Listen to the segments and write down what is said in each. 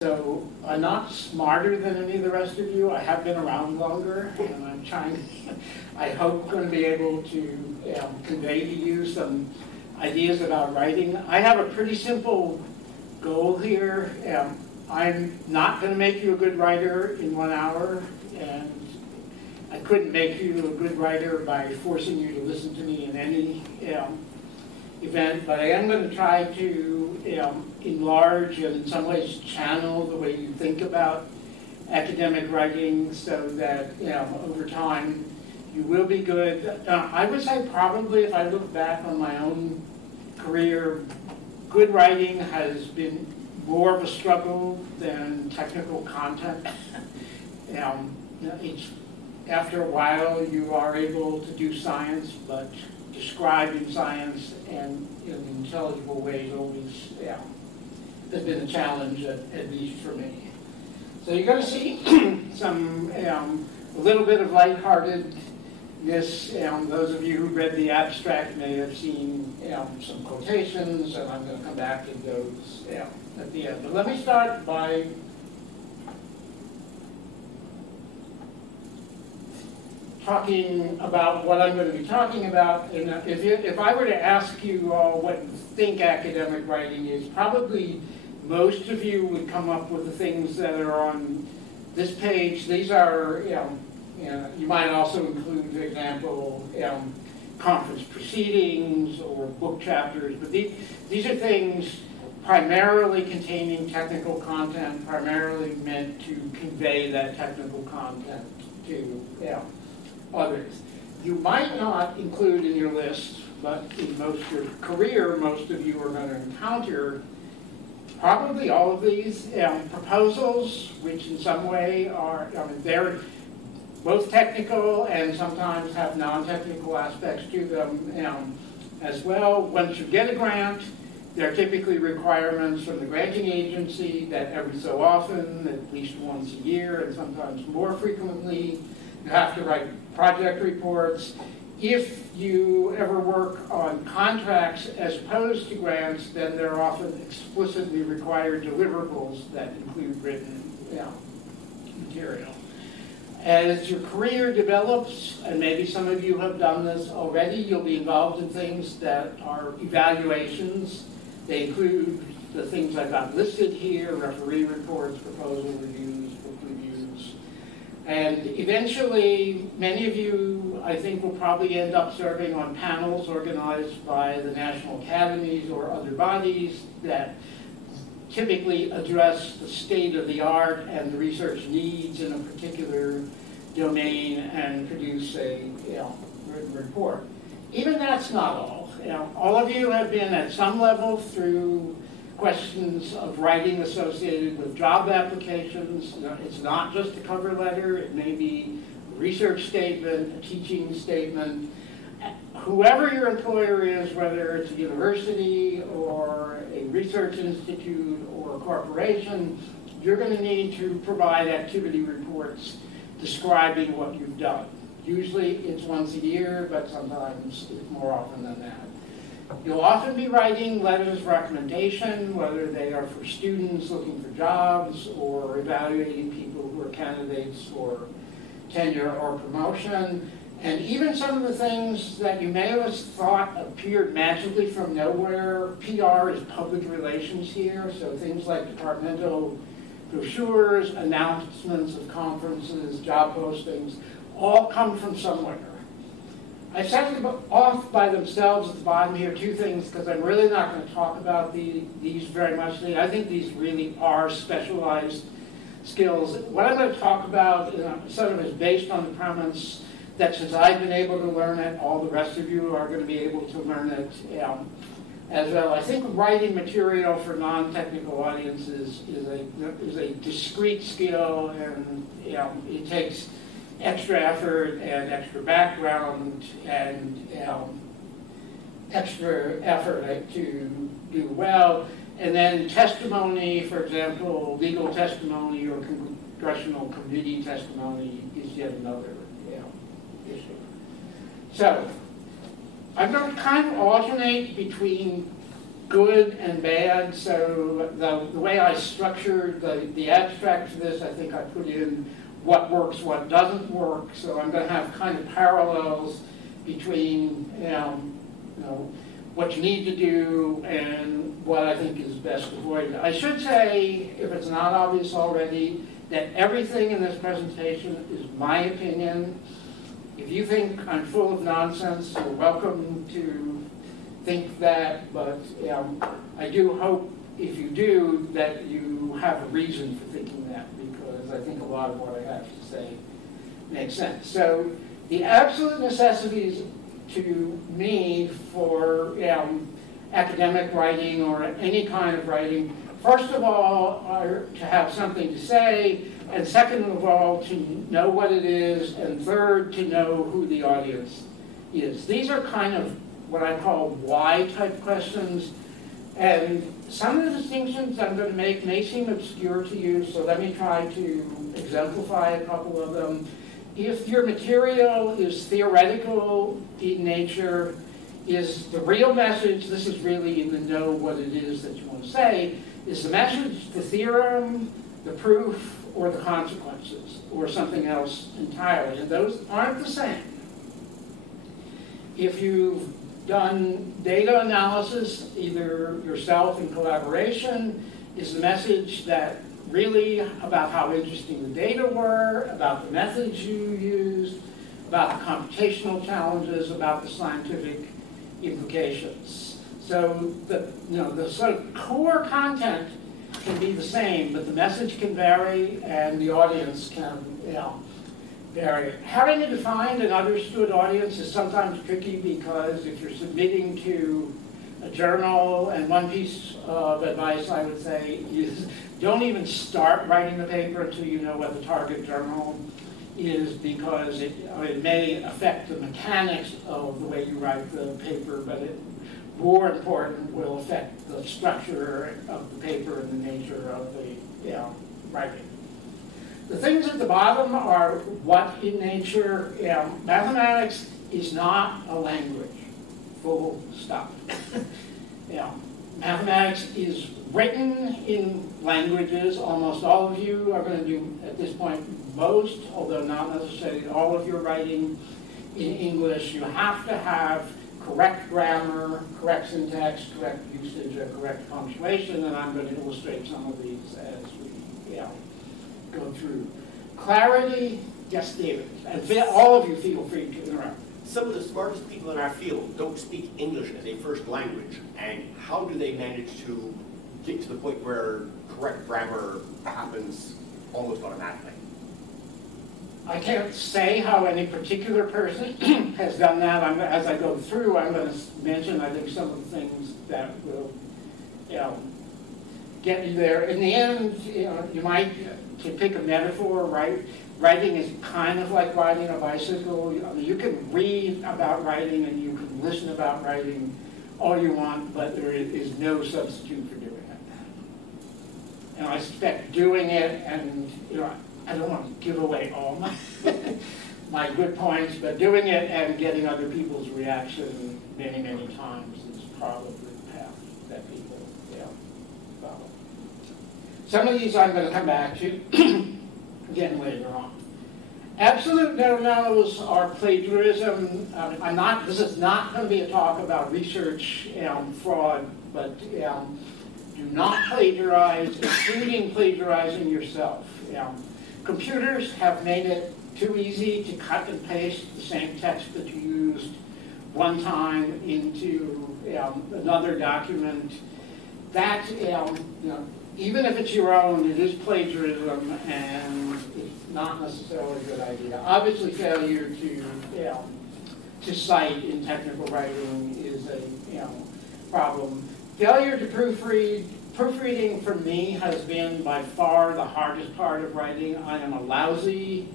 So I'm not smarter than any of the rest of you. I have been around longer, and I'm trying, I hope, going to be able to convey to you some ideas about writing. I have a pretty simple goal here. I'm not going to make you a good writer in 1 hour, and I couldn't make you a good writer by forcing you to listen to me in any event, but I am going to try to enlarge and in some ways channel the way you think about academic writing so that over time you will be good. I would say probably if I look back on my own career, good writing has been more of a struggle than technical content. After a while you are able to do science, but describing science and in intelligible ways always has been a challenge, at least for me. So you're going to see some a little bit of lightheartedness. Those of you who read the abstract may have seen some quotations, and I'm going to come back to those at the end. But let me start by talking about what I'm going to be talking about. And if I were to ask you all what you think academic writing is, probably most of you would come up with the things that are on this page. These are, you might also include, for example, conference proceedings or book chapters, but these are things primarily containing technical content, primarily meant to convey that technical content to others. You might not include in your list, but in most of your career, most of you are going to encounter probably all of these proposals, which in some way are, they're both technical and sometimes have non-technical aspects to them as well. Once you get a grant, there are typically requirements from the granting agency that every so often, at least once a year, and sometimes more frequently, you have to write project reports. If you ever work on contracts as opposed to grants, then there are often explicitly required deliverables that include written material. As your career develops, and maybe some of you have done this already, you'll be involved in things that are evaluations. They include the things I've got listed here: referee reports, proposal reviews, book reviews. And eventually, many of you, I think, will probably end up serving on panels organized by the national academies or other bodies that typically address the state of the art and the research needs in a particular domain and produce a written report. Even that's not all. All of you have been at some level through questions of writing associated with job applications. It's not just a cover letter. It may be a research statement, a teaching statement. Whoever your employer is, whether it's a university or a research institute or a corporation, you're going to need to provide activity reports describing what you've done. Usually it's once a year, but sometimes it's more often than that. You'll often be writing letters of recommendation, whether they are for students looking for jobs or evaluating people who are candidates for tenure or promotion. And even some of the things that you may have thought appeared magically from nowhere, PR is public relations here, so things like departmental brochures, announcements of conferences, job postings, all come from somewhere. I set them off by themselves at the bottom here, two things, because I'm really not going to talk about these very much. I think these really are specialized skills. What I'm going to talk about sort of is based on the premise that since I've been able to learn it, all the rest of you are going to be able to learn it as well. I think writing material for non-technical audiences is a discrete skill, and it takes extra effort and extra background and extra effort to do well. And then testimony, for example, legal testimony or congressional committee testimony is yet another issue. So I'm going to kind of alternate between good and bad. So the way I structured the abstract for this, I think I put in what works, what doesn't work. So I'm going to have kind of parallels between what you need to do and what I think is best avoided. I should say, if it's not obvious already, that everything in this presentation is my opinion. If you think I'm full of nonsense, you're welcome to think that, but I do hope, if you do, that you have a reason for thinking that, because I think a lot of what I have to say makes sense. So the absolute necessities to me for academic writing or any kind of writing, first of all, are to have something to say, and second of all, to know what it is, and third, to know who the audience is. These are kind of what I call why-type questions, and some of the distinctions I'm going to make may seem obscure to you, so let me try to exemplify a couple of them. If your material is theoretical in nature, is the real message, this is really in the know what it is that you want to say, is the message the theorem, the proof, or the consequences, or something else entirely? And those aren't the same. If you've done data analysis, either yourself in collaboration, is the message that really about how interesting the data were, about the methods you used, about the computational challenges, about the scientific implications. So the sort of core content can be the same, but the message can vary and the audience can vary. Having a defined and understood audience is sometimes tricky, because if you're submitting to a journal, and one piece of advice I would say is don't even start writing the paper until you know what the target journal is, because it may affect the mechanics of the way you write the paper, but more important, will affect the structure of the paper and the nature of the writing. The things at the bottom are what in nature. Mathematics is not a language, full stop. Mathematics is written in languages. Almost all of you are going to do, at this point, most, although not necessarily all of your writing in English. You have to have correct grammar, correct syntax, correct usage, or correct punctuation, and I'm going to illustrate some of these as we go through. Clarity, yes, David, and all of you feel free to interrupt. Some of the smartest people in our field don't speak English as a first language, and how do they manage to get to the point where correct grammar happens almost automatically? I can't say how any particular person has done that. As I go through, I'm going to mention, I think, some of the things that will get you there. In the end, you might, to pick a metaphor, writing is kind of like riding a bicycle. You can read about writing and you can listen about writing all you want, but there is no substitute for doing it. And I suspect doing it, and I don't want to give away all my my good points, but doing it and getting other people's reaction many, many times is probably the path that people follow. Some of these I'm going to come back to again later on. Absolute no-nos are plagiarism. This is not going to be a talk about research fraud, but do not plagiarize, including plagiarizing yourself. Computers have made it too easy to cut and paste the same text that you used one time into another document. That, even if it's your own, it is plagiarism, and it's not necessarily a good idea. Obviously, failure to cite in technical writing is a problem. Failure to proofread. Proofreading for me has been by far the hardest part of writing. I am a lousy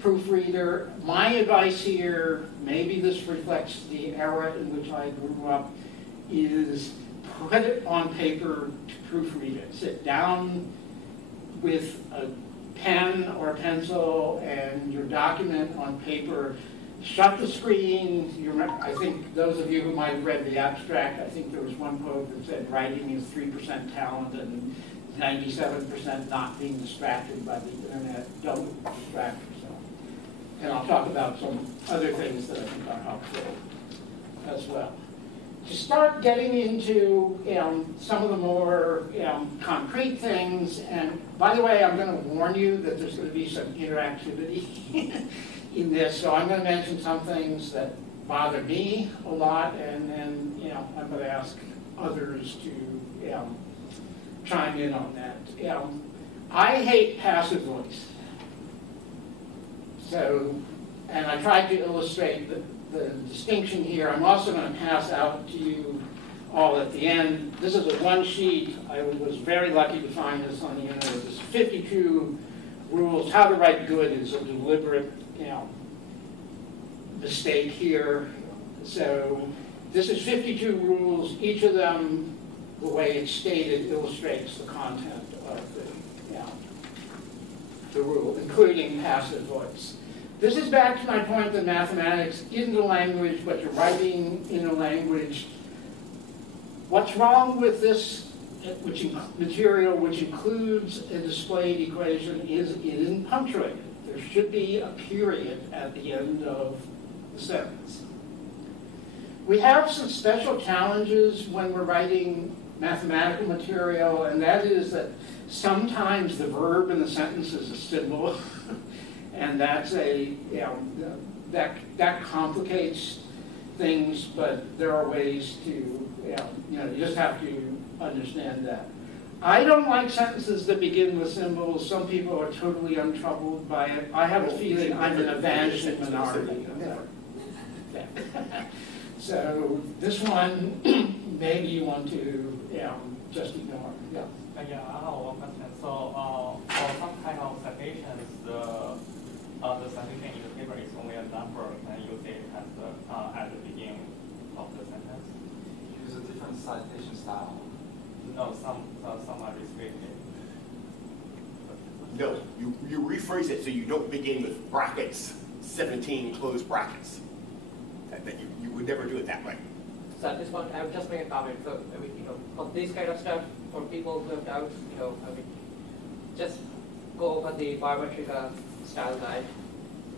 proofreader. My advice here, maybe this reflects the era in which I grew up, is put it on paper to proofread it. Sit down with a pen or a pencil and your document on paper. shut the screen. You remember, I think those of you who might have read the abstract, I think there was one quote that said writing is 3% talent and 97% not being distracted by the internet. Don't distract yourself. And I'll talk about some other things that I think are helpful as well. To start getting into some of the more concrete things, and by the way, I'm going to warn you that there's going to be some interactivity in this, so I'm going to mention some things that bother me a lot, and then I'm going to ask others to chime in on that. I hate passive voice. So, and I tried to illustrate the distinction here. I'm also going to pass out to you all at the end. This is a one sheet. I was very lucky to find this on the internet. This is 52 rules. How to write good is a deliberate mistake here. So this is 52 rules. Each of them, the way it's stated, illustrates the content of the rule, including passive voice. This is back to my point that mathematics isn't a language, but you're writing in a language. What's wrong with this material, which includes a displayed equation, is it isn't punctuated. There should be a period at the end of the sentence. We have some special challenges when we're writing mathematical material, and that is that sometimes the verb in the sentence is a symbol. And that's that complicates things, but there are ways to, you just have to understand that. I don't like sentences that begin with symbols. Some people are totally untroubled by it. I have a feeling I'm in a vanishing minority. Yeah. So this one, maybe you want to just ignore. Yeah. Yeah, I have one question. So for some kind of citations, the citation in the paper is only a number, and use it at the beginning of the sentence. Use a different citation style. No, some are restricted. No, you rephrase it so you don't begin with brackets, 17 close brackets. That you would never do it that way. So at this point, I would just make a comment. So I mean, for this kind of stuff, for people who have doubts, I mean, just go over the Biometrica style guide.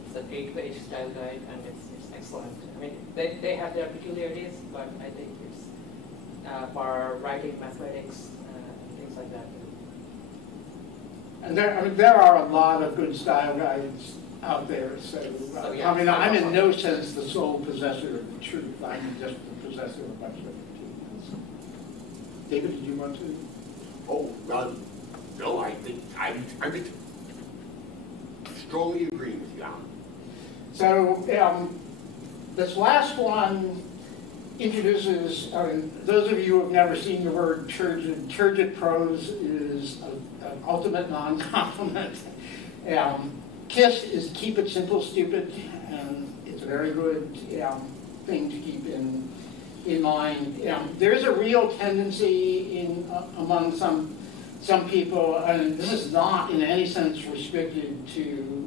It's an 8-page style guide, and it's excellent. I mean, they have their peculiarities, but I think it's for writing mathematics and things like that. And there are a lot of good style guides out there. So yeah, I mean, I'm in no sense the sole possessor of the truth. I'm just the possessor of a bunch of different truths. David, did you want to? Oh, no, I think I'm strongly agreeing with you, Alan. So this last one introduces, those of you who have never seen the word turgid prose is an ultimate non-compliment. KISS is keep it simple, stupid, and it's a very good thing to keep in mind. There's a real tendency among some people, and this is not in any sense restricted to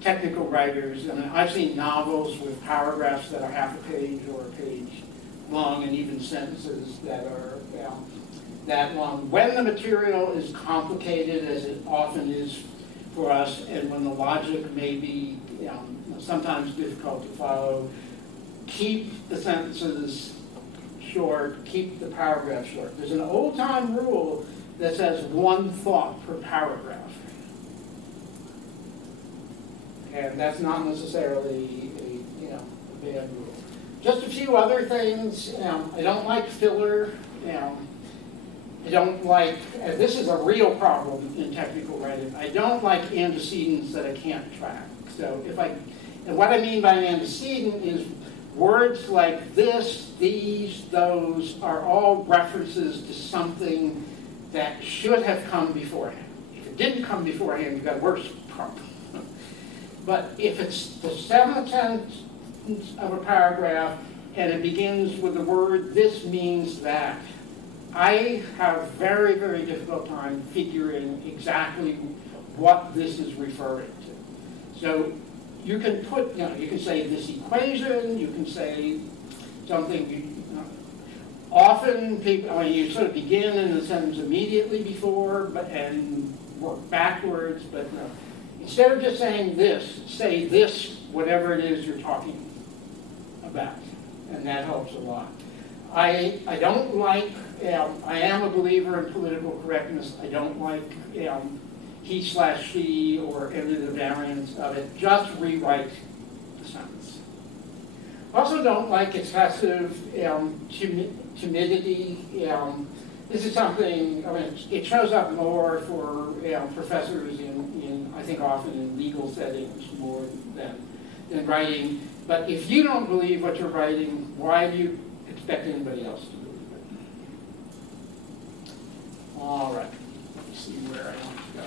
technical writers. I mean, I've seen novels with paragraphs that are half a page or a page long, and even sentences that are that long. When the material is complicated, as it often is for us, and when the logic may be sometimes difficult to follow, keep the sentences short, keep the paragraphs short. There's an old-time rule that says one thought per paragraph. And that's not necessarily a bad rule. Just a few other things. I don't like filler. I don't like, this is a real problem in technical writing, I don't like antecedents that I can't track. So and what I mean by an antecedent is words like this, these, those are all references to something that should have come beforehand. If it didn't come beforehand, you've got a worse problem. But if it's the seventh sentence of a paragraph and it begins with the word this means that, I have very, very difficult time figuring exactly what this is referring to. So you can put, you can say this equation, you can say something, often people, you sort of begin in the sentence immediately before, and work backwards, but instead of just saying this, say this, whatever it is you're talking about, and that helps a lot. I don't like, I am a believer in political correctness. I don't like he/she or any of the variants of it. Just rewrite the sentence. Also don't like excessive timidity. This is something, it shows up more for professors in, I think often in legal settings more than writing. But if you don't believe what you're writing, why do you expect anybody else to believe it? All right, let's see where I want to go.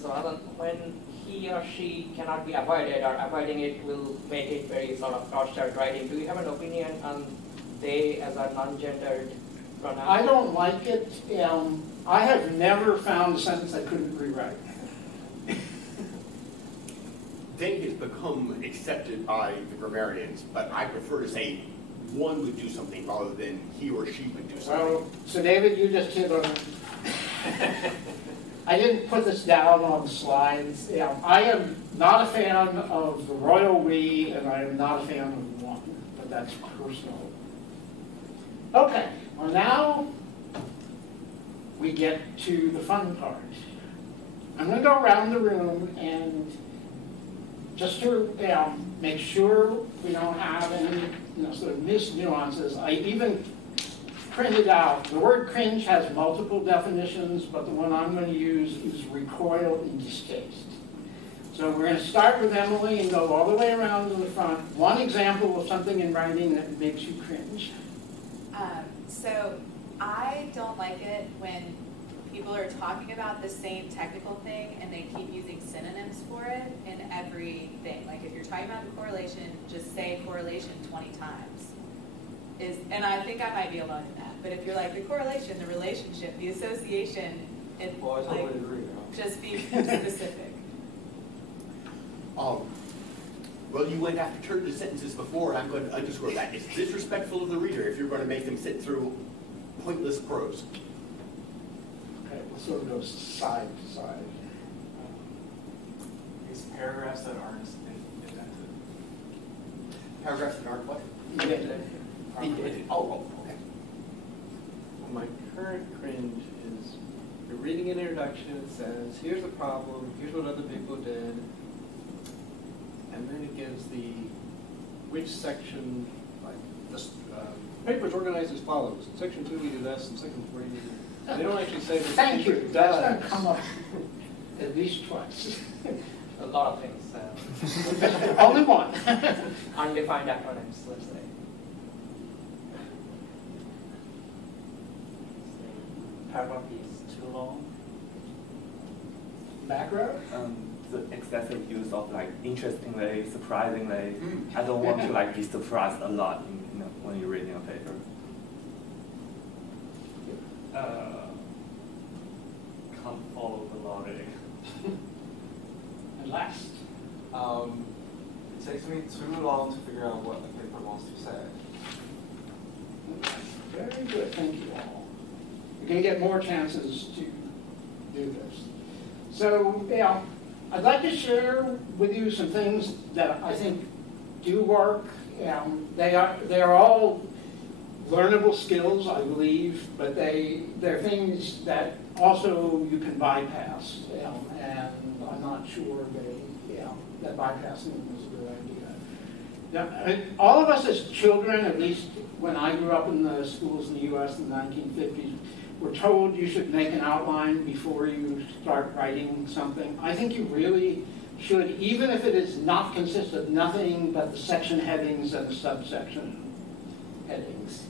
So Alan, when he or she cannot be avoided or avoiding it will make it very sort of tortured writing, do you have an opinion on they as a non-gendered pronoun? I don't like it. I have never found a sentence I couldn't rewrite. They has become accepted by the grammarians, but I prefer to say one would do something rather than he or she would do something. Well, so David, you just hit on it. I didn't put this down on the slides. I am not a fan of the royal we, and I am not a fan of one, but that's personal. Okay, well now we get to the fun part. I'm going to go around the room and just to make sure we don't have any sort of missed nuances. I even printed out, the word cringe has multiple definitions, but the one I'm going to use is recoil in distaste. So we're going to start with Emily and go all the way around to the front. One example of something in writing that makes you cringe. So I don't like it when people are talking about the same technical thing and they keep using synonyms for it in everything. Like if you're talking about the correlation, just say correlation 20 times. And I think I might be alone in that. But if you're like the correlation, the relationship, the association, and Well, I totally agree. just be specific. Well, you went after turn to sentences before, and I'm going to underscore that. It's disrespectful of the reader if you're going to make them sit through pointless prose. Okay, we'll sort of go side to side. These paragraphs that aren't indented. Paragraphs that aren't what? Indented. Oh, okay. My current cringe is you're reading an introduction, it says, here's the problem, here's what other people did, and then it gives the which section, like this paper is organized as follows. In section 2 we do this, in section 4 we do this. They don't actually say what Thank the you. paper That's does. going to come up at least twice. A lot of things. Only one. Undefined acronyms, let's say. Paragraph is too long. Back row? The excessive use of like interestingly, surprisingly. I don't want to be surprised a lot when you're reading a paper. Can't follow the logic. And last. It takes me too long to figure out what the paper wants to say. Very good. Thank you all. You're going to get more chances to do this. So, I'd like to share with you some things that I think do work. They are all learnable skills, I believe, but they're things that also you can bypass, and I'm not sure that bypassing them is a good idea. Now, all of us as children, at least when I grew up in the schools in the U.S. in the 1950s, were told you should make an outline before you start writing something. I think you really should, even if it does not consist of nothing but the section headings and the subsection headings.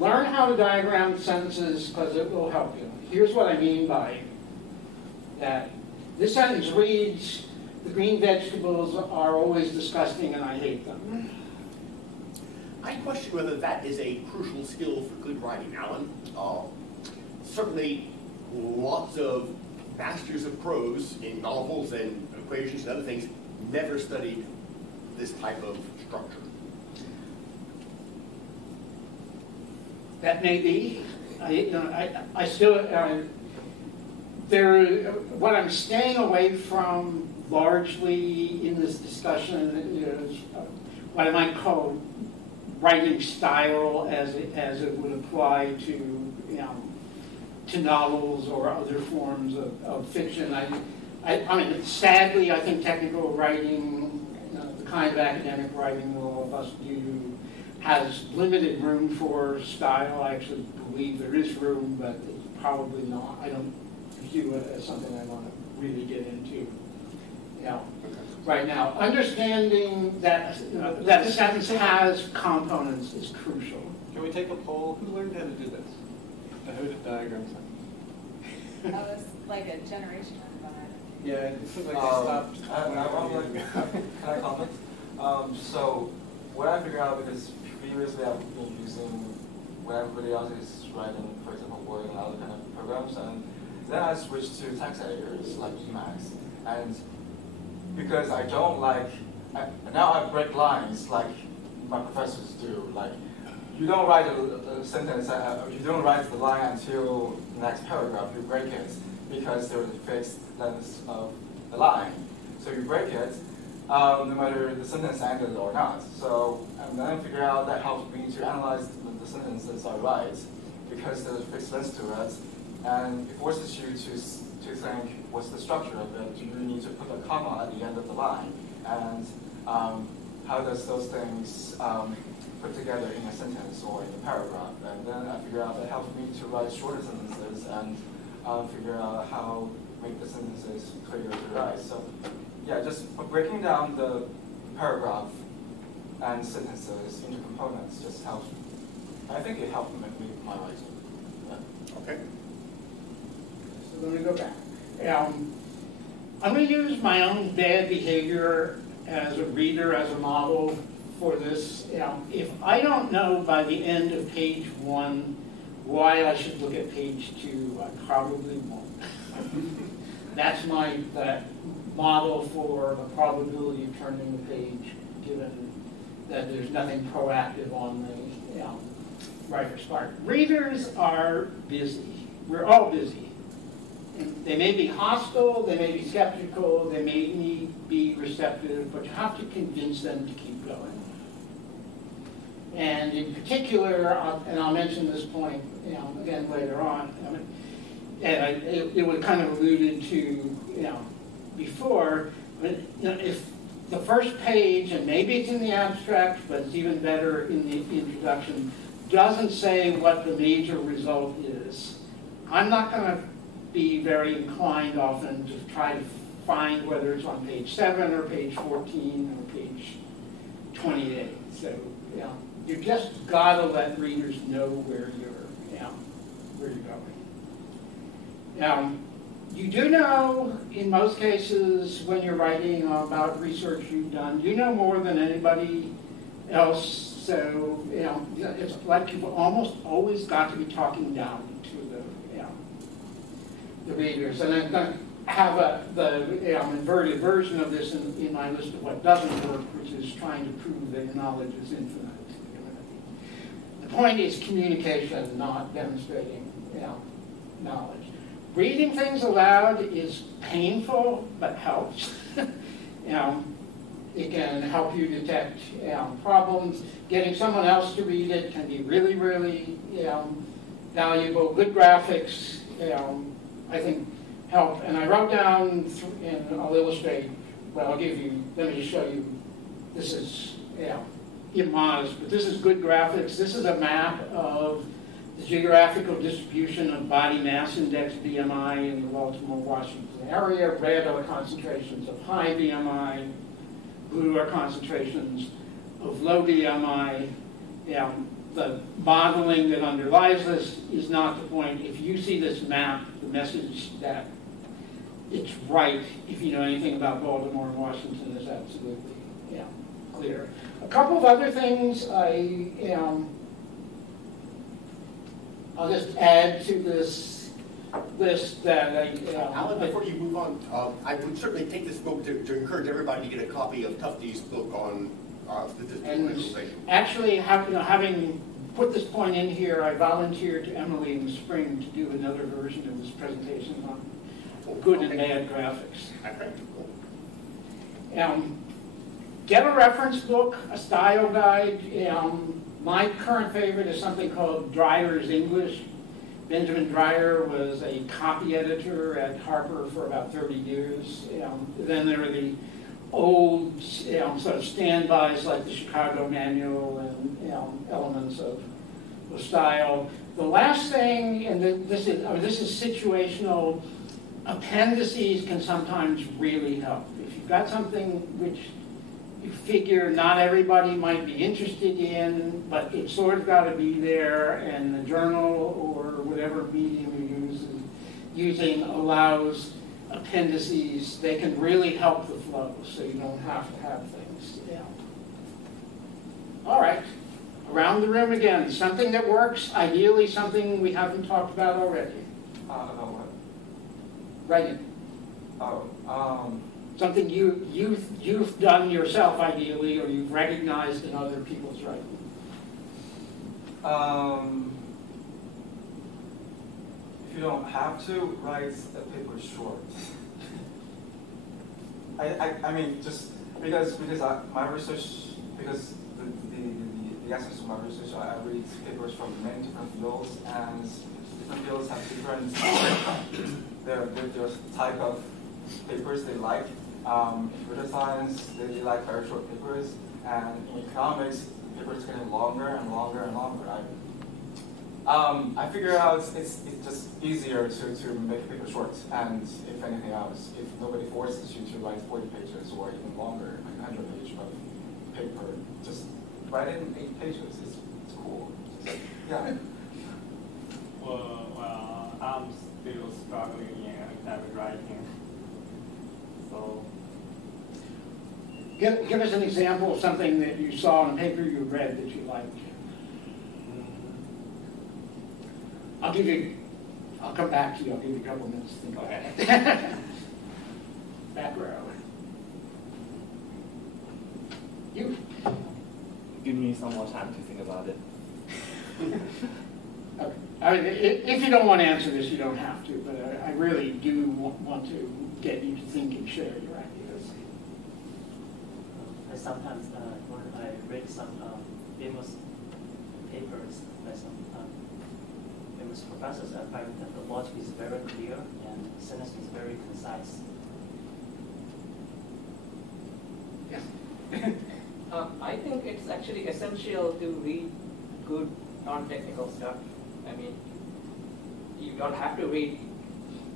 Learn how to diagram sentences because it will help you. Here's what I mean by that. This sentence reads, the green vegetables are always disgusting and I hate them. I question whether that is a crucial skill for good writing, Alan. Certainly, lots of masters of prose in novels and equations and other things never studied this type of structure? That may be. I still, what I'm staying away from largely in this discussion is what I might call writing style as it would apply to, to novels or other forms of fiction. I mean, sadly, I think technical writing, the kind of academic writing all of us do, has limited room for style. I actually believe there is room, but it's probably not. I don't view it as something I want to really get into. Right now, understanding that that a sentence has components is crucial. Can we take a poll? Who learned how to do this? A hooded diagram. That was like a generation ago. Yeah, it's like stopped. Can I comment? So what I figured out, because previously I've been using what everybody else is writing, for example, Word and other kind of programs, and then I switched to text editors like Emacs, and because I don't like, now I break lines like my professors do. Like, you don't write a sentence, you don't write the line until the next paragraph, you break it, because there's a fixed length of the line. So you break it, no matter the sentence ended or not. So, and then I figure out that helps me to analyze the sentences I write, because there's a fixed length to it, and it forces you to think, what's the structure of it? Do you need to put a comma at the end of the line? And how does those things put together in a sentence or in a paragraph? And then I figure out that helps me to write shorter sentences and figure out how to make the sentences clearer to write. So yeah, just breaking down the paragraph and sentences into components just helps. I think it helped me my writing. Yeah. Okay. So let me go back. I'm going to use my own bad behavior as a reader, as a model for this. If I don't know by the end of page 1 why I should look at page 2, I probably won't. That's my model for the probability of turning the page, given that there's nothing proactive on the writer's part. Readers are busy. We're all busy. They may be hostile, they may be skeptical, they may be receptive, but you have to convince them to keep going. And in particular, and I'll mention this point again later on, and it was kind of alluded to before, but if the first page, and maybe it's in the abstract, but it's even better in the introduction, doesn't say what the major result is, I'm not going to be very inclined often to try to find whether it's on page 7 or page 14 or page 28. So you just got to let readers know where you're going. You do know, in most cases, when you're writing about research you've done, you know more than anybody else. So it's like you've almost always got to be talking down to the readers. And I'm going to have the inverted version of this in my list of what doesn't work, which is trying to prove that your knowledge is infinite. The point is communication, not demonstrating knowledge. Reading things aloud is painful, but helps. It can help you detect problems. Getting someone else to read it can be really, really valuable. Good graphics, I think, help. And I wrote down, and I'll illustrate, well, I'll give you, let me just show you, this is, immodest, but this is good graphics. This is a map of the geographical distribution of body mass index, BMI, in the Baltimore, Washington area. Red are concentrations of high BMI. Blue are concentrations of low BMI. The modeling that underlies this is not the point. If you see this map, the message that it's right, if you know anything about Baltimore and Washington, is absolutely clear. A couple of other things I'll just add to this list that Alan, before you move on, I would certainly take this book to encourage everybody to get a copy of Tufte's book on statistical and visualization. actually, having put this point in here, I volunteered to Emily in the spring to do another version of this presentation on good and bad graphics. Okay, cool. Get a reference book, a style guide. My current favorite is something called Dreyer's English. Benjamin Dreyer was a copy editor at Harper for about 30 years. Then there are the old sort of standbys like the Chicago Manual and elements of the style. The last thing, and this is situational, appendices can sometimes really help. If you've got something which you figure not everybody might be interested in, but it's sort of got to be there, and the journal or whatever medium you're using allows appendices. They can really help the flow, so you don't have to have things down. All right, around the room again. Something that works, ideally something we haven't talked about already. About what? Writing. Something you've done yourself ideally, or you've recognized in other people's writing. If you don't have to, write a paper short. I mean, just because my research, because the essence of my research, I read papers from many different fields, and different fields have different their type of papers they like. In computer science, they like very short papers, and in economics, papers getting longer and longer and longer. I figure out it's just easier to make a paper short, and if anything else, if nobody forces you to write 40 pages or even longer, like 100 pages of paper, just write it in 8 pages. It's cool. Yeah. Well, I'm still struggling in academic writing. So. Give us an example of something that you saw in a paper you read that you liked. I'll come back to you. I'll give you a couple minutes to think about it. Back row. You. Give me some more time to think about it. Okay. I mean, if you don't want to answer this, you don't have to, but I really do want to get you to think and share your ideas. I sometimes, when I read some famous papers by some famous professors, I find that the logic is very clear and the sentence is very concise. Yes. I think it's actually essential to read good non-technical stuff. I mean, you don't have to read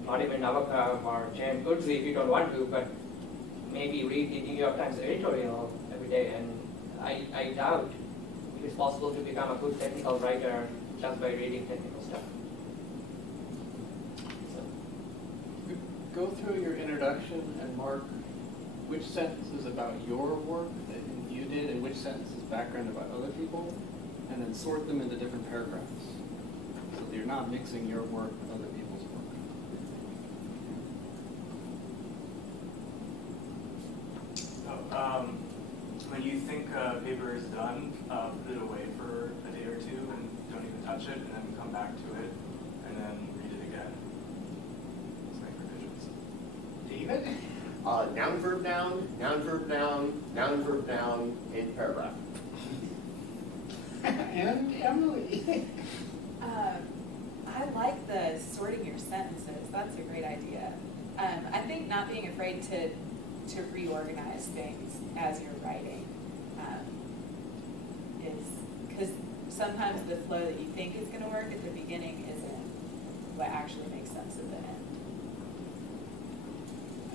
not even Nabokov or Jan Kudzi if you don't want to, but maybe read the New York Times editorial every day. And I doubt it is possible to become a good technical writer just by reading technical stuff. So. Go through your introduction and mark which sentence is about your work that you did and which sentence is background about other people, and then sort them into different paragraphs so that you're not mixing your work with other people's work. When you think a paper is done, put it away for a day or two and don't even touch it, and then come back to it, and then read it again. Let's make revisions. David? Noun, verb, noun, noun, verb, noun, noun, verb, noun, in paragraph. And Emily. I like the sorting your sentences. That's a great idea. I think not being afraid to reorganize things as you're writing is, because sometimes the flow that you think is going to work at the beginning isn't what actually makes sense at the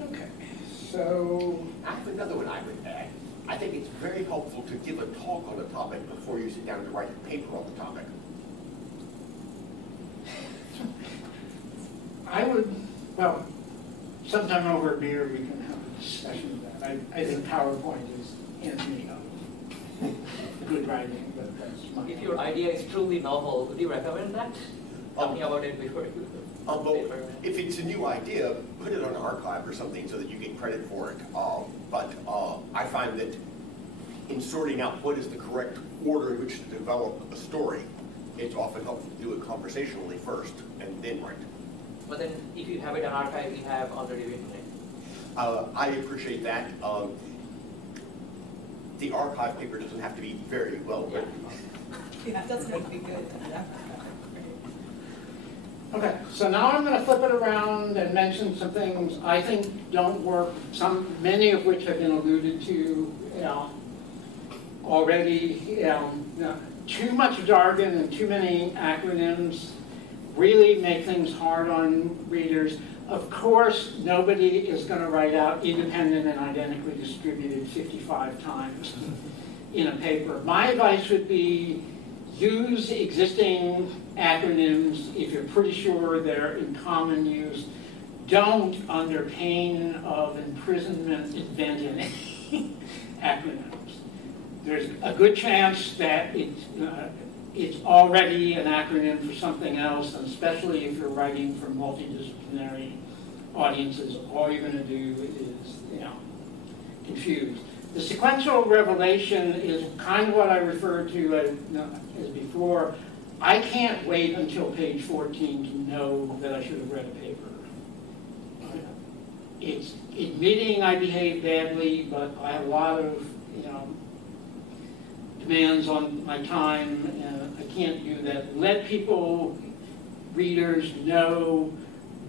end. Okay. So. I have another one I would add. I think it's very helpful to give a talk on a topic before you sit down to write a paper on the topic. I would, well, sometime over a beer we can have a discussion of that. I think PowerPoint is enemy of good writing, but that's my. If your idea is truly novel, would you recommend that? Tell me about it before you do. But paper. if it's a new idea, put it on archive or something so that you get credit for it. But I find that in sorting out what is the correct order in which to develop a story, it's often helpful to do it conversationally first and then write. But then if you have it on archive, you have already written it. I appreciate that. The archive paper doesn't have to be very well written. Yeah, it doesn't have to be good. Okay, so now I'm going to flip it around and mention some things I think don't work, many of which have been alluded to already. Too much jargon and too many acronyms really make things hard on readers. Of course, nobody is going to write out independent and identically distributed 55 times in a paper. My advice would be use existing acronyms if you're pretty sure they're in common use. Don't, under pain of imprisonment, invent any acronyms. There's a good chance that it's already an acronym for something else, and especially if you're writing for multidisciplinary audiences, all you're going to do is, confuse. The sequential revelation is kind of what I referred to as before. I can't wait until page 14 to know that I should have read a paper. It's admitting I behaved badly, but I have a lot of, demands on my time, and I can't do that. Let people, readers, know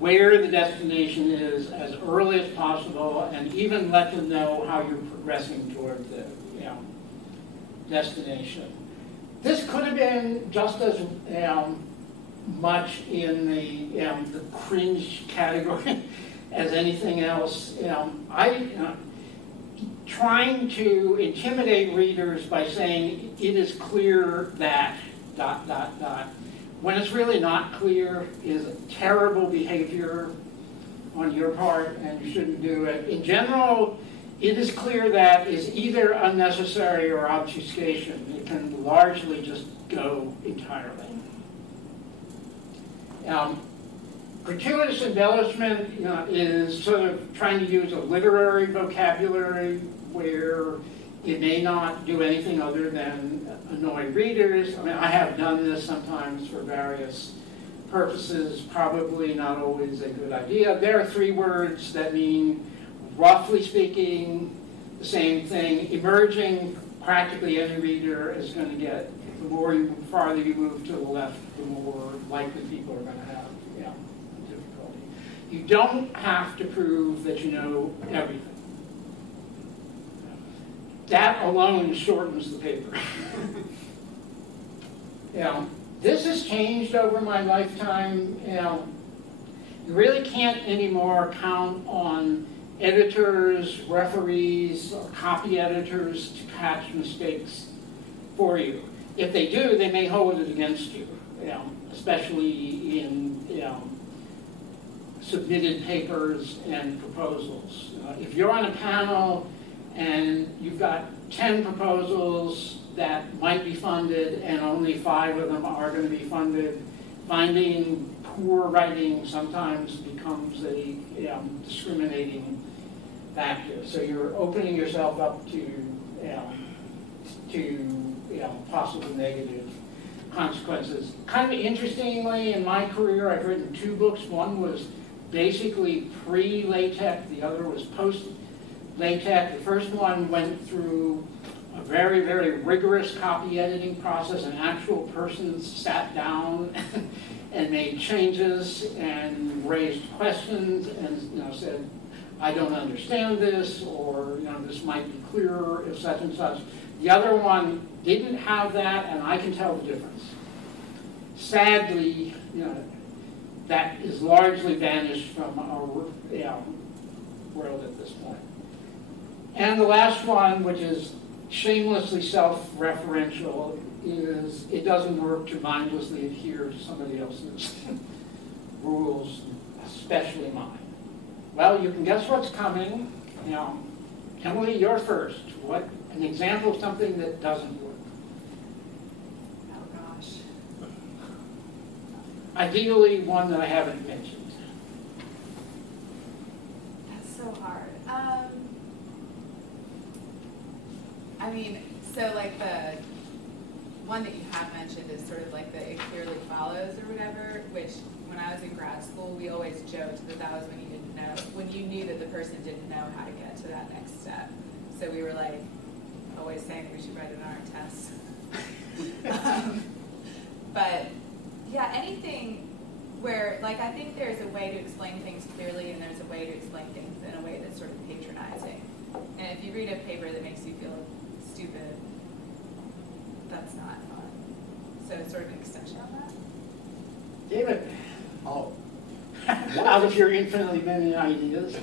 where the destination is as early as possible, and even let them know how you're progressing toward the destination. This could have been just as much in the cringe category as anything else. Trying to intimidate readers by saying it is clear that ... when it's really not clear is terrible behavior on your part, and you shouldn't do it. In general, it is clear that is either unnecessary or obfuscation. It can largely just go entirely. Gratuitous embellishment is sort of trying to use a literary vocabulary where it may not do anything other than annoy readers. I mean, I have done this sometimes for various purposes, probably not always a good idea. There are 3 words that mean, roughly speaking, the same thing. Emerging, practically any reader is going to get. The farther you move to the left, the more likely people are going to have difficulty. You don't have to prove that you know everything. That alone shortens the paper. This has changed over my lifetime. You really can't anymore count on editors, referees, or copy editors to catch mistakes for you. If they do, they may hold it against you, especially in submitted papers and proposals. If you're on a panel and you've got 10 proposals that might be funded and only 5 of them are going to be funded, finding poor writing sometimes becomes a discriminating factor. So you're opening yourself up to possible negative consequences. Kind of interestingly, in my career, I've written 2 books. One was basically pre-LaTeX, the other was post-LaTeX. The first one went through a very, very rigorous copy editing process. An actual person sat down and made changes and raised questions and said, I don't understand this, or this might be clearer if such and such. The other one didn't have that, and I can tell the difference. Sadly, that is largely vanished from our world at this point. And the last one, which is shamelessly self-referential, is it doesn't work to mindlessly adhere to somebody else's rules, especially mine. Well, you can guess what's coming. Emily, you're first. What an example of something that doesn't work? Oh gosh. ideally one that I haven't mentioned. That's so hard. I mean, so like the one that you have mentioned is sort of like the it clearly follows or whatever, which when I was in grad school, we always joked that that was when you didn't know, when you knew that the person didn't know how to get to that next step. So we were like always saying we should write it on our tests. But yeah, anything where, like, I think there's a way to explain things clearly and there's a way to explain things in a way that's sort of patronizing. And if you read a paper that makes you feel stupid, that's not fun. So it's sort of an extension of that. David, Oh. out of your infinitely many ideas.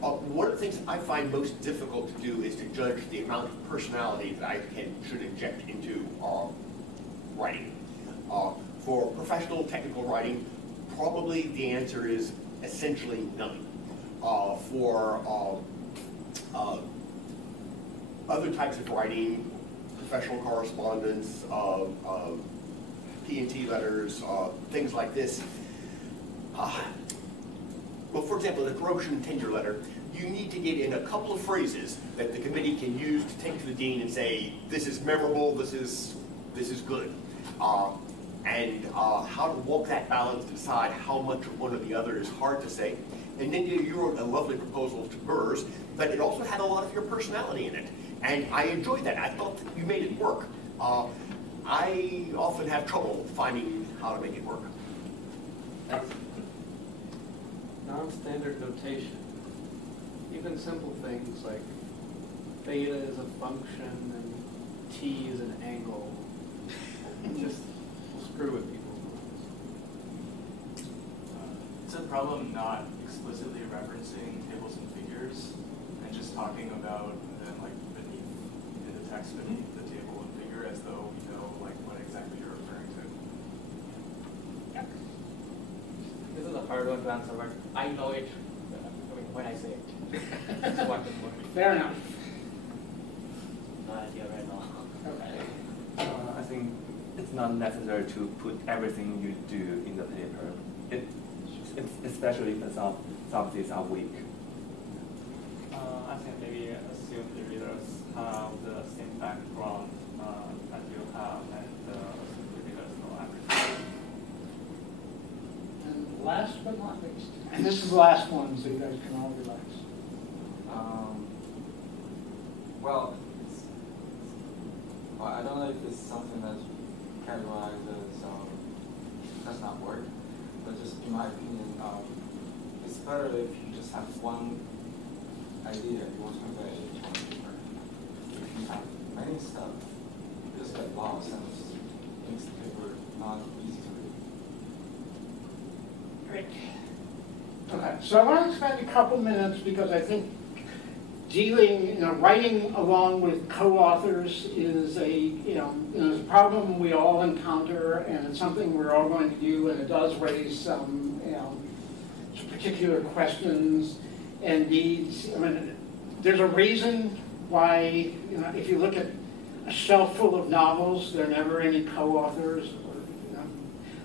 One of the things I find most difficult to do is to judge the amount of personality that I should inject into writing. For professional technical writing, probably the answer is essentially none. For other types of writing, professional correspondence, P&T letters, things like this. Well, for example, the promotion tenure letter, you need to get in a couple of phrases that the committee can use to take to the dean and say, this is memorable, this is good. And how to walk that balance to decide how much of one or the other is hard to say. And then you wrote a lovely proposal to MERS, but it also had a lot of your personality in it. And I enjoyed that. I thought that you made it work. I often have trouble finding how to make it work. That's non-standard notation. Even simple things like theta is a function and t is an angle. Just screw with people's minds. It's a problem not explicitly referencing tables and figures and just talking about them like beneath in the text beneath the table and figure as though we know like what exactly you're referring to. Yeah. This is a hard one to answer, but I know it when I say it. So what is what? Fair enough. No idea right now. Okay. I think it's not necessary to put everything you do in the paper. Especially if some of these are weak. I think maybe assume the readers have the same background that you have, and assume the readers know everything. And last but not least, and this is the last one, so you guys can all relax. Well, I don't know if it's something that's categorized as does not work, but just in my opinion, it's better if you just have one idea you want to convey to one paper. If you have many stuff, you just get lost and it just makes the paper not easy to read. Great. Okay, so I want to spend a couple minutes because I think writing along with co-authors is is a problem we all encounter, and it's something we're all going to do, and it does raise some particular questions and needs. I mean, there's a reason why, if you look at a shelf full of novels, there are never any co-authors.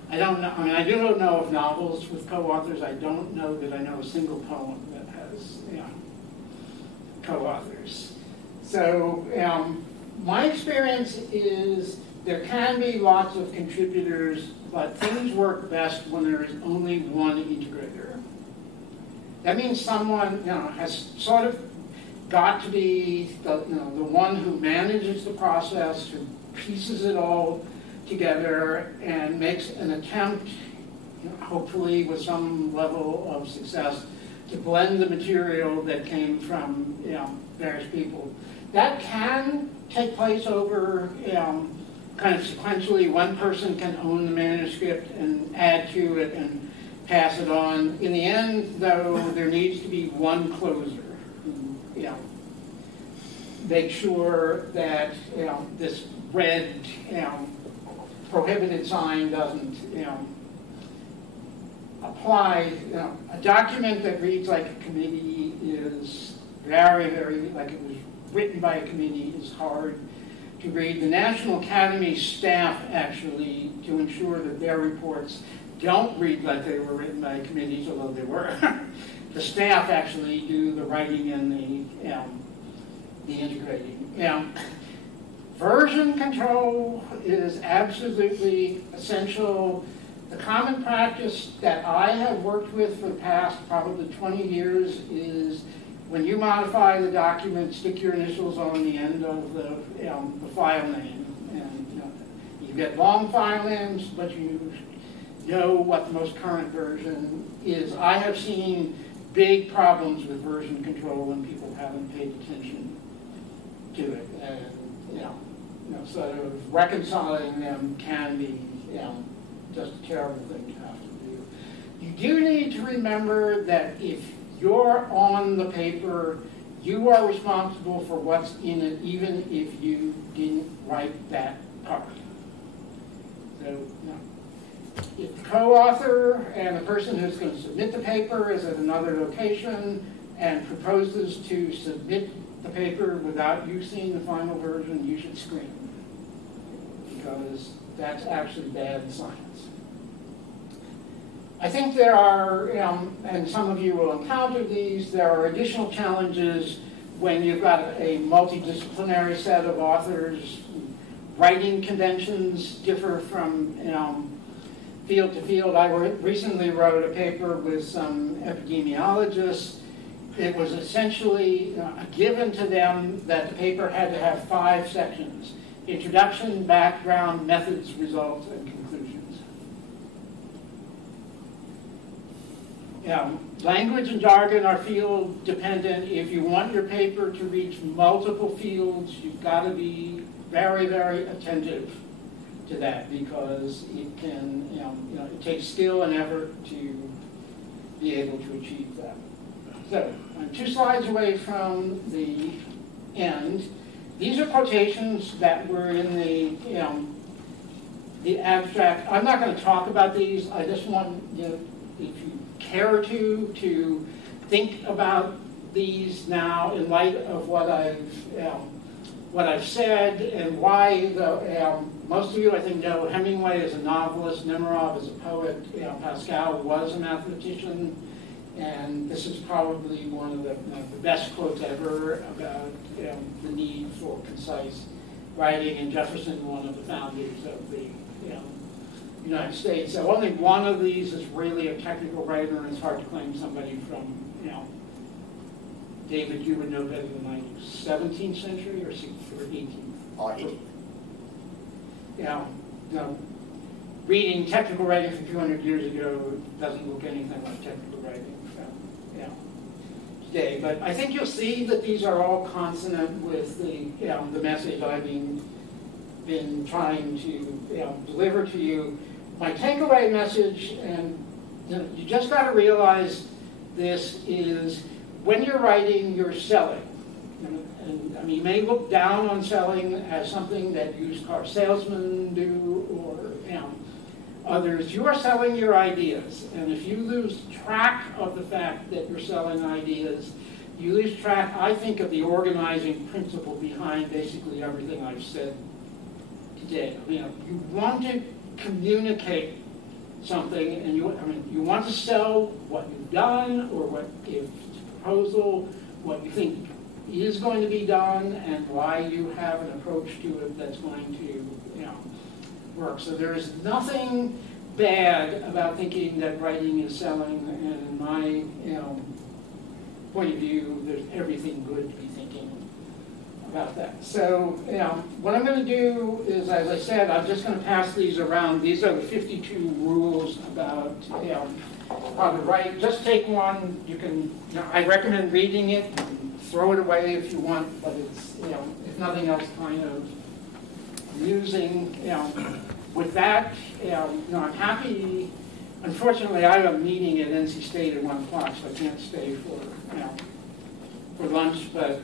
I don't know. I mean, I do know of novels with co-authors. I don't know that I know a single poem that has co-authors. So my experience is there can be lots of contributors, but things work best when there is only one integrator. That means someone has sort of got to be the one who manages the process, who pieces it all together and makes an attempt, hopefully with some level of success, to blend the material that came from various people. That can take place over kind of sequentially. One person can own the manuscript and add to it and pass it on. In the end, though, there needs to be one closer. Make sure that this red prohibited sign doesn't apply. A document that reads like a committee is very, very, like it was written by a committee, is hard to read. The National Academy staff actually, to ensure that their reports don't read like they were written by committees, although they were. The staff actually do the writing and the integrating. Version control is absolutely essential. The common practice that I have worked with for the past probably 20 years is when you modify the document, stick your initials on the end of the file name. And you get long file names, but you know what the most current version is. I have seen big problems with version control when people haven't paid attention to it. And sort of reconciling them can be just a terrible thing to have to do. You do need to remember that if you're on the paper, you are responsible for what's in it, even if you didn't write that part. So, if the co-author and the person who's going to submit the paper is at another location and proposes to submit the paper without you seeing the final version, you should scream, because that's actually bad science. I think there are, and some of you will encounter these, there are additional challenges when you've got a multidisciplinary set of authors. Writing conventions differ from field to field. I recently wrote a paper with some epidemiologists. It was essentially a given to them that the paper had to have 5 sections: introduction, background, methods, results, and conclusions. Language and jargon are field dependent. If you want your paper to reach multiple fields, you've got to be very, very attentive to that, because it can, it takes skill and effort to be able to achieve that. So, I'm 2 slides away from the end. These are quotations that were in the abstract. I'm not going to talk about these. I just want, if you care to think about these now in light of what I've said, and why most of you, I think, know Hemingway is a novelist, Nemerov is a poet, Pascal was a mathematician, and this is probably one of the best quotes ever about the need for concise writing, and Jefferson, one of the founders of the United States. So only one of these is really a technical writer, and it's hard to claim somebody from, David, you would know better than I do, 17th century or 18th? 18th. Reading technical writing from 200 years ago doesn't look anything like technical writing from today. But I think you'll see that these are all consonant with the message I've been trying to deliver to you. My takeaway message, and you just got to realize this, is when you're writing, you're selling. And I mean, you may look down on selling as something that used car salesmen do, or others. You are selling your ideas, and if you lose track of the fact that you're selling ideas, you lose track, I think, of the organizing principle behind basically everything I've said today. You want to communicate something, and you want to sell what you've done, or what, if it's a proposal, what you think is going to be done, and why you have an approach to it that's going to work. So there is nothing bad about thinking that writing is selling, and in my point of view, there's everything good to be thinking about that. So what I'm going to do is, as I said, I'm just going to pass these around. These are the 52 rules about how to write. Just take one. You can. I recommend reading it. Throw it away if you want, but it's if nothing else, kind of amusing. With that, I'm happy. Unfortunately, I have a meeting at NC State at 1 o'clock, so I can't stay for lunch. But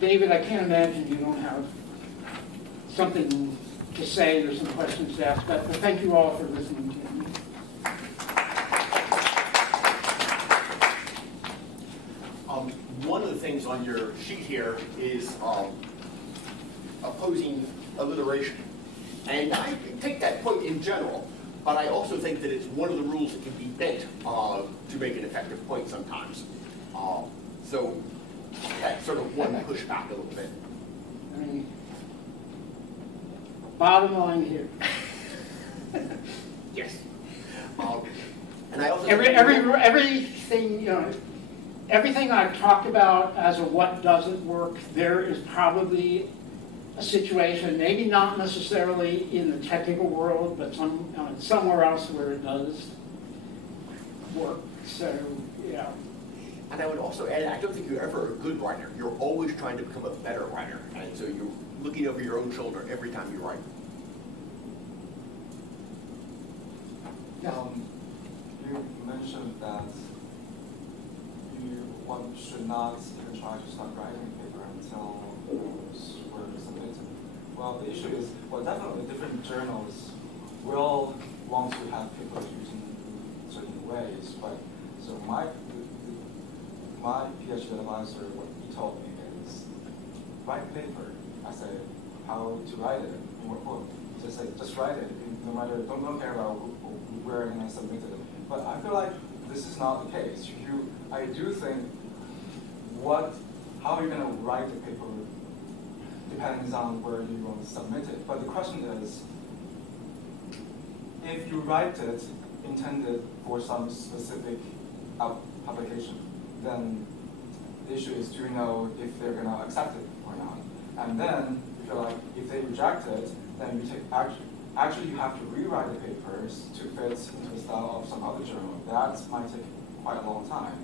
David, I can't imagine you don't have something to say or some questions to ask. But thank you all for listening to me. One of the things on your sheet here is opposing alliteration. And I take that point in general, but I also think that it's one of the rules that can be bent to make an effective point sometimes. So that's sort of one pushback a little bit. I mean, bottom line here. Yes. And I also everything, you know, everything I've talked about as a what doesn't work, there is probably a situation, maybe not necessarily in the technical world, but somewhere else where it does work. So, yeah. And I would also add, I don't think you're ever a good writer. You're always trying to become a better writer. And so you're looking over your own shoulder every time you write. You mentioned that one should not even try to start writing a paper until those were submitted. Well, the issue is, well, definitely different journals will want to have papers used in certain ways, but so my PhD advisor, what he told me is, write a paper. I say, how to write it? In what book? Just say, just write it. No matter, don't care about where I'm going to submit it. But I feel like this is not the case. I do think how you're going to write the paper depends on where you want to submit it. But the question is, if you write it intended for some specific publication, then the issue is, do you know if they're going to accept it or not? And then, you feel like if they reject it, then you take actually you have to rewrite the papers to fit into the style of some other journal. That might take quite a long time.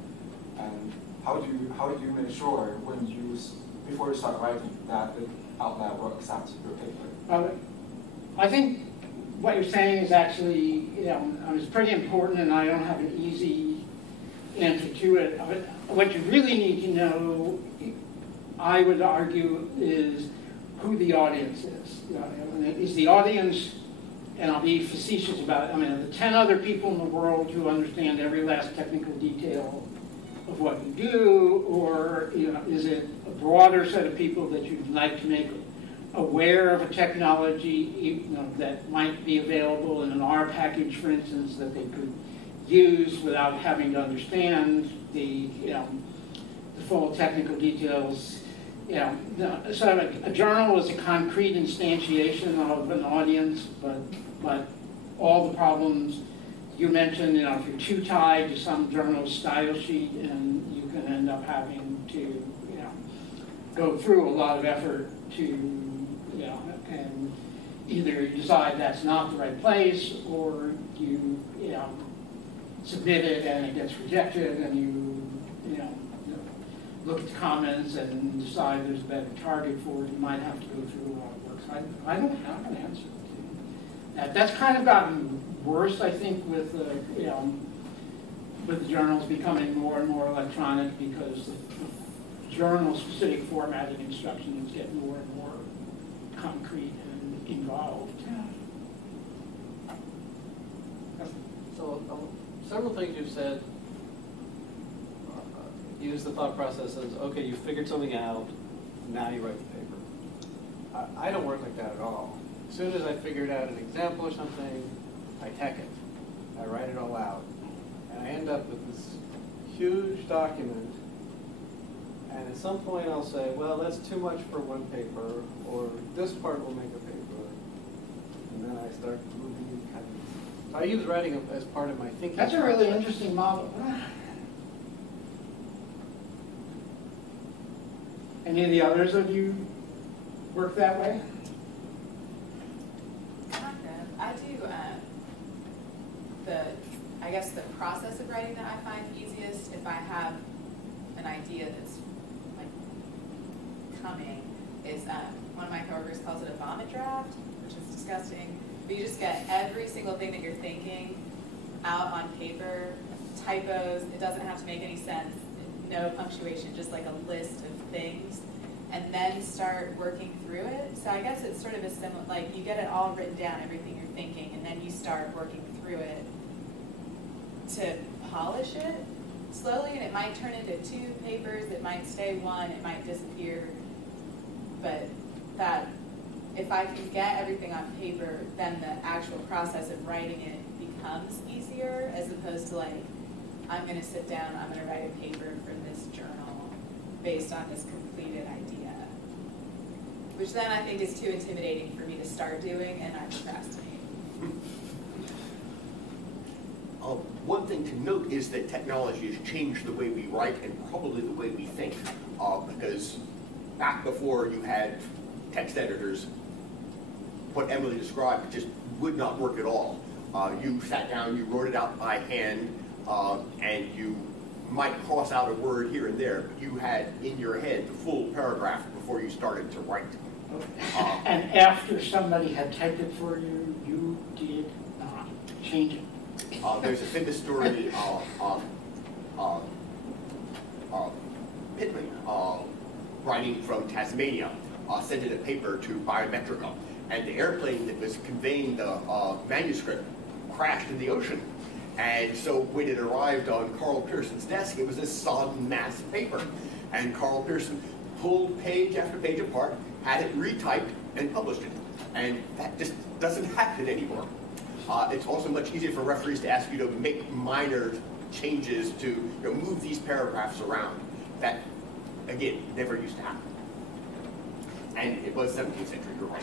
And how do you make sure before you start writing that the outlet will accept your paper? I think what you're saying is actually, is pretty important, and I don't have an easy answer to it. What you really need to know, I would argue, is who the audience is. Is the audience, and I'll be facetious about it, are the 10 other people in the world who understand every last technical detail of what you do, or is it a broader set of people that you'd like to make aware of a technology that might be available in an R package, for instance, that they could use without having to understand the full technical details. So a journal is a concrete instantiation of an audience, but all the problems you mentioned, if you're too tied to some journal's style sheet, and you can end up having to, go through a lot of effort to, and either you decide that's not the right place, or you, submit it and it gets rejected, and you look at the comments and decide there's a better target for it. You might have to go through a lot of work. So I don't have an answer to that. That's kind of gotten worse, I think, with the journals becoming more and more electronic, because the journal-specific formatting instructions get more and more concrete and involved. So several things you've said use the thought process as, okay, you figured something out, now you write the paper. I don't work like that at all. As soon as I figured out an example or something, I tech it. I write it all out. And I end up with this huge document, and at some point I'll say, well, that's too much for one paper, or this part will make a paper. And then I start moving kind of. So I use writing as part of my thinking. That's a really interesting model. Any of the others of you work that way? Kind of. I do. I guess the process of writing that I find easiest, if I have an idea that's like coming, is one of my coworkers calls it a vomit draft, which is disgusting. But you just get every single thing that you're thinking out on paper, typos. It doesn't have to make any sense. No punctuation, just like a list of things, and then start working through it. So I guess it's sort of a similar, like you get it all written down, everything you're thinking, and then you start working through it to polish it slowly, and it might turn into 2 papers, it might stay 1, it might disappear, but that if I can get everything on paper, then the actual process of writing it becomes easier, as opposed to like, I'm gonna sit down, I'm gonna write a paper for this journal based on this completed idea. Which then I think is too intimidating for me to start doing, and I procrastinate. One thing to note is that technology has changed the way we write and probably the way we think. Because back before you had text editors, what Emily described just would not work at all. You sat down, you wrote it out by hand, and you might cross out a word here and there, but you had in your head the full paragraph before you started to write. And after somebody had typed it for you, you did not change it. There's a famous story Pittman, writing from Tasmania, sent in a paper to Biometrica, and the airplane that was conveying the manuscript crashed in the ocean. And so when it arrived on Carl Pearson's desk, it was a sodden mass of paper. And Carl Pearson pulled page after page apart, had it retyped, and published it. And that just doesn't happen anymore. It's also much easier for referees to ask you to make minor changes to move these paragraphs around. That, again, never used to happen. And it was 17th century, you're right.